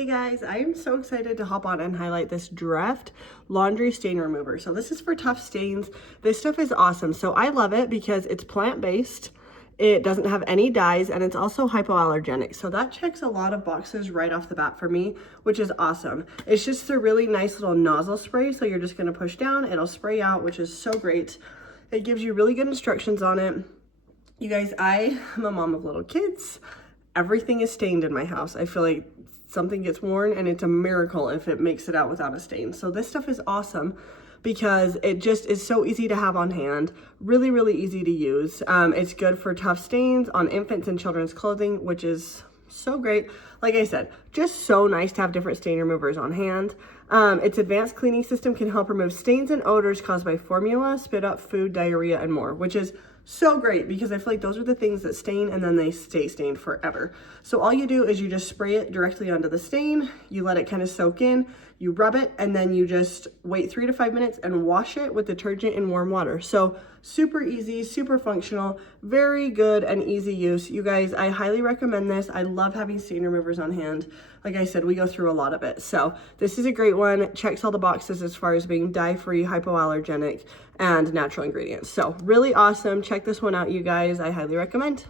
Hey guys, I am so excited to hop on and highlight this Dreft laundry stain remover. So this is for tough stains. This stuff is awesome. So I love it because it's plant-based. It doesn't have any dyes and it's also hypoallergenic. So that checks a lot of boxes right off the bat for me, which is awesome. It's just a really nice little nozzle spray. So you're just gonna push down, it'll spray out, which is so great. It gives you really good instructions on it. You guys, I am a mom of little kids. Everything is stained in my house. I feel like something gets worn and it's a miracle if it makes it out without a stain. So this stuff is awesome because it just is so easy to have on hand, really, really easy to use. It's good for tough stains on infants and children's clothing, which is so great. Like I said, just so nice to have different stain removers on hand. Its advanced cleaning system can help remove stains and odors caused by formula, spit up, food, diarrhea, and more, which is so great because I feel like those are the things that stain and then they stay stained forever. So all you do is you just spray it directly onto the stain, you let it kind of soak in, you rub it, and then you just wait 3 to 5 minutes and wash it with detergent and warm water. So super easy, super functional, very good and easy use. You guys, I highly recommend this. I love having stain removers on hand. Like I said, we go through a lot of it. So this is a great one. Checks all the boxes as far as being dye-free, hypoallergenic, and natural ingredients. So really awesome. Check this one out, you guys. I highly recommend.